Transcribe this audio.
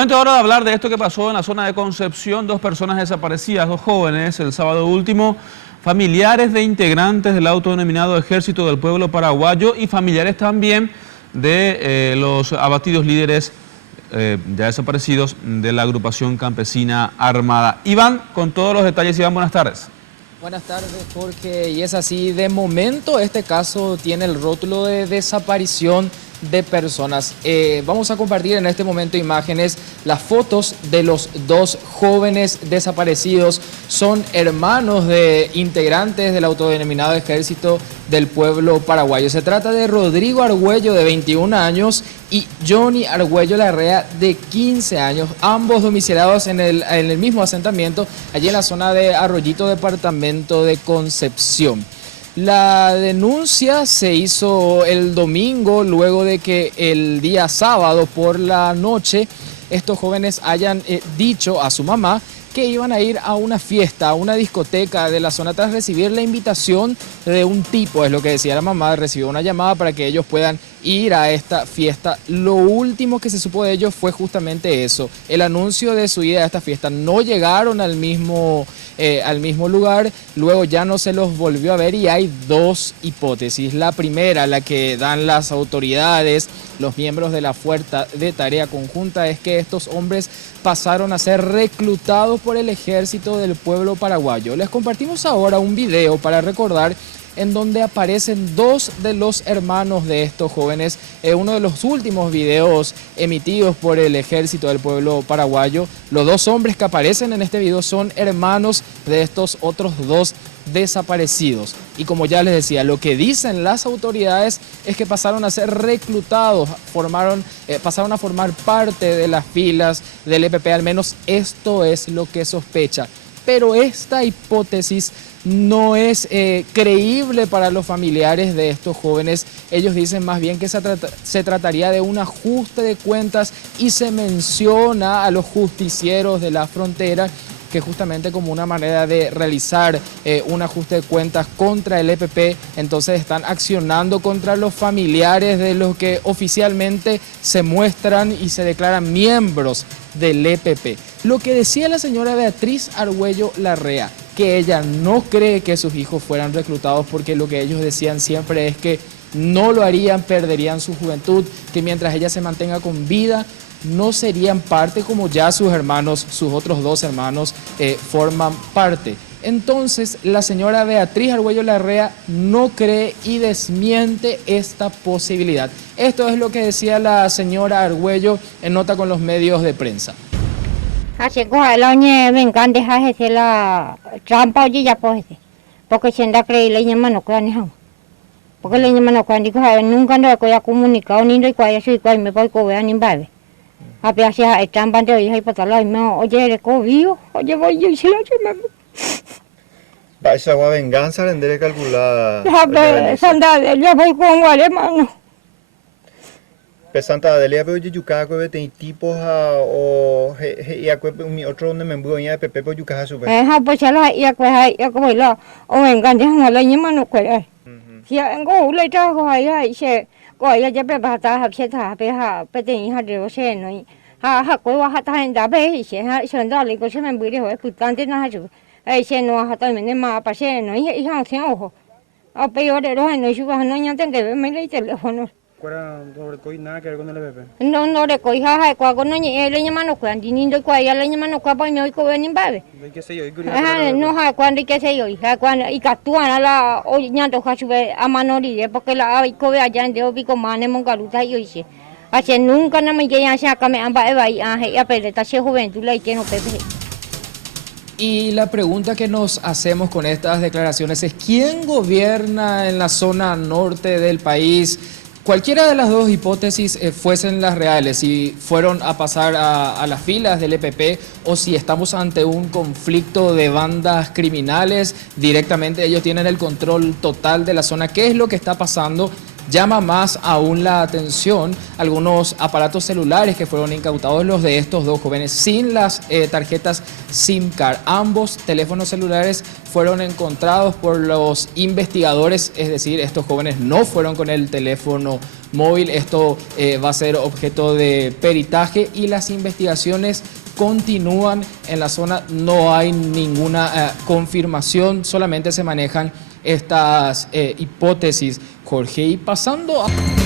Momento ahora de hablar de esto que pasó en la zona de Concepción. Dos personas desaparecidas, dos jóvenes, el sábado último, familiares de integrantes del autodenominado Ejército del Pueblo Paraguayo y familiares también de los abatidos líderes ya desaparecidos de la agrupación campesina armada. Iván, con todos los detalles. Iván, buenas tardes. Buenas tardes, Jorge. Y es así, de momento este caso tiene el rótulo de desaparición de personas. Vamos a compartir en este momento imágenes, las fotos de los dos jóvenes desaparecidos. Son hermanos de integrantes del autodenominado Ejército del Pueblo Paraguayo. Se trata de Rodrigo Argüello, de 21 años, y Johnny Argüello Larrea, de 15 años, ambos domiciliados en el mismo asentamiento, allí en la zona de Arroyito, departamento de Concepción. La denuncia se hizo el domingo, luego de que el día sábado por la noche estos jóvenes hayan dicho a su mamá que iban a ir a una fiesta, a una discoteca de la zona tras recibir la invitación de un tipo, es lo que decía la mamá. Recibió una llamada para que ellos puedan ir a esta fiesta. Lo último que se supo de ellos fue justamente eso, el anuncio de su ida a esta fiesta. No llegaron al mismo lugar, luego ya no se los volvió a ver y hay dos hipótesis. La primera, la que dan las autoridades, los miembros de la Fuerza de Tarea Conjunta, es que estos hombres pasaron a ser reclutados por el Ejército del Pueblo Paraguayo. Les compartimos ahora un video para recordar en donde aparecen dos de los hermanos de estos jóvenes. Uno de los últimos videos emitidos por el Ejército del Pueblo Paraguayo. Los dos hombres que aparecen en este video son hermanos de estos otros dos desaparecidos. Y como ya les decía, lo que dicen las autoridades es que pasaron a ser reclutados, pasaron a formar parte de las filas del EPP, al menos esto es lo que sospecha. Pero esta hipótesis no es creíble para los familiares de estos jóvenes. Ellos dicen más bien que se trataría de un ajuste de cuentas, y se menciona a los justicieros de la frontera que justamente como una manera de realizar un ajuste de cuentas contra el EPP, entonces están accionando contra los familiares de los que oficialmente se muestran y se declaran miembros del EPP. Lo que decía la señora Beatriz Argüello Larrea, que ella no cree que sus hijos fueran reclutados, porque lo que ellos decían siempre es que no lo harían, perderían su juventud, que mientras ella se mantenga con vida no serían parte como ya sus hermanos, sus otros dos hermanos forman parte. Entonces la señora Beatriz Argüello Larrea no cree y desmiente esta posibilidad. Esto es lo que decía la señora Argüello en nota con los medios de prensa. Porque siendo creíble y hermano que porque le hermano cuando nunca no he comunicado ni de cuál soy cuál me voy a coger ni babe. A pesar de trampa de hoy hay para la no oye el cobijo oye voy yo si lo va esa venganza renderé calculada. Santa Delia voy con hermano. Santa Delia veo yuca que te tipos o ya mi otro donde me voy a pepe por yuca su vez. Pues ya la ya como la o venganza no la hermano que si ngo le trago ahí se coi ya pepa ta ha se ta pe ha pe tin ha de se no ha coi wa ha ta en da be se ha se da le ko se men bu de ho pu tan de na ha ju ai se no ha ta men ma pa se no y ha se ojo a pe yo de ro no su ha no ya ten que me le teléfono. No recogí nada que ver con el bebé. No recogí ja kwa con ni le hermano kwa ni do kwa ya le hermano kwa pa me ko ni babe. ¿Qué sé yo? No ha cuando que se yo ha cuando y catuana la o ñando ha sube a manori porque la hay ko allá en de obi ko mane mon galuta yo hice. Hace nunca no me llegan a que me amba eva y a peleta se juventud la y que no pepe. Y la pregunta que nos hacemos con estas declaraciones es: ¿quién gobierna en la zona norte del país? Cualquiera de las dos hipótesis fuesen las reales, si fueron a pasar a las filas del EPP o si estamos ante un conflicto de bandas criminales, directamente ellos tienen el control total de la zona. ¿Qué es lo que está pasando? Llama más aún la atención algunos aparatos celulares que fueron incautados, los de estos dos jóvenes, sin las tarjetas SIM card. Ambos teléfonos celulares fueron encontrados por los investigadores, es decir, estos jóvenes no fueron con el teléfono móvil. Esto va a ser objeto de peritaje y las investigaciones continúan en la zona. No hay ninguna confirmación, solamente se manejan estas hipótesis, Jorge. Y pasando a...